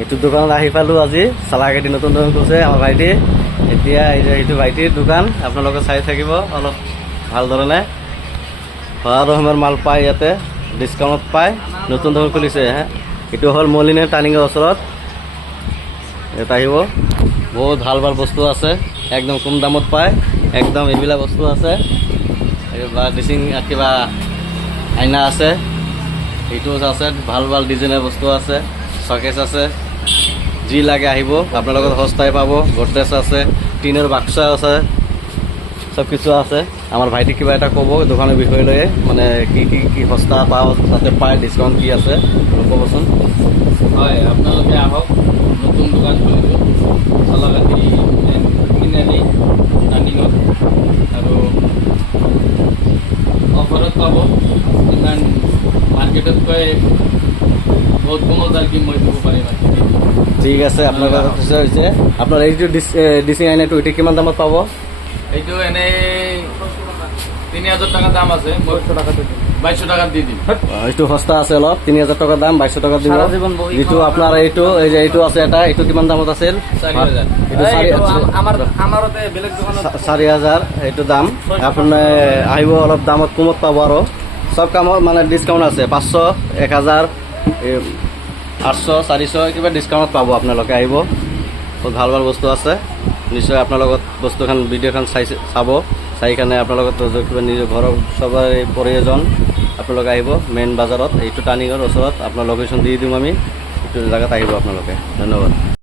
এইটো দোকানত আহি পালোঁ আজি। চালাকেদি নতুন দোকান কৰিছে আমাৰ ভাইটি। এতিয়া এইটো ভাইটিৰ দোকান, আপোনালোকে চাই থাকিব অলপ ভাল ধৰণে। সৰহ ৰকমৰ মাল পায় ইয়াতে, ডিছকাউণ্টত পায়। নতুন দোকান খুলিছে এইটো হ'ল মলিনে টাৰ্ণিঙৰ ওচৰত। ইয়াত আহিব, বহুত ভাল ভাল বস্তু আছে, একদম কম দামত পায়। একদম এইবিলাক বস্তু আছে, বা ড্ৰেছিং কিবা আইনা আছে, এইটো আছে, ভাল ভাল ডিজাইনৰ বস্তু আছে, চকেছ আছে। যি লাগে আহিব, আপোনালোকৰ সস্তাই পাব। গডৰেজ আছে, টিনৰ বাক্সা আছে, চব কিছু আছে। আমাৰ ভাইটিক কিবা এটা ক'ব দোকানৰ বিষয়ে লৈ, মানে কি কি কি সস্তা পাওঁ তাতে পায়, ডিছকাউণ্ট কি আছে ক'বচোন। হয়, আপোনালোকে আহক, নতুন দোকান খুলিছোঁ চালাকাটি তিনিআলি টাৰ্ণিঙত, আৰু অফাৰত পাব। ইমান মাৰ্কেটতকৈ বহুত কমত আৰু কি মই দিব পাৰিম। ঠিক আছে, আপোনালোকৰ খুচৰা হৈছে। আপোনাৰ এইটো ডিচিং আইনাটো এইটো কিমান দামত পাব? এইটো এনেই 3000 টাকা দাম আছে, মই 2200 টাকাত দি দিম। এইটো সস্তা আছে অলপ, 3000 টকা দাম, 2200 টকা দিব। যিটো আপোনাৰ এইটো এই যে এইটো আছে এটা, এইটো কিমান দামত আছিল? 4000। এইটো 4000 এইটো দাম। আপুনি আহিব, অলপ দামত কমত পাব। আৰু চব কামত মানে ডিছকাউণ্ট আছে, 500, 1000, 800, 400 কিবা ডিছকাউণ্টত পাব। আপোনালোকে আহিব, বহুত ভাল ভাল বস্তু আছে। নিশ্চয় আপোনাৰ লগত বস্তুখন ভিডিঅ'খন চাব, চাই কাৰণে আপোনাৰ লগত কিবা নিজৰ ঘৰৰ চবৰে প্ৰয়োজন। আপোনালোকে আহিব মেইন বাজাৰত, এইটো টাৰ্ণিঙৰ ওচৰত আপোনাৰ লোকেশ্যন দি দিম আমি, এইটো জেগাত আহিব আপোনালোকে। ধন্যবাদ।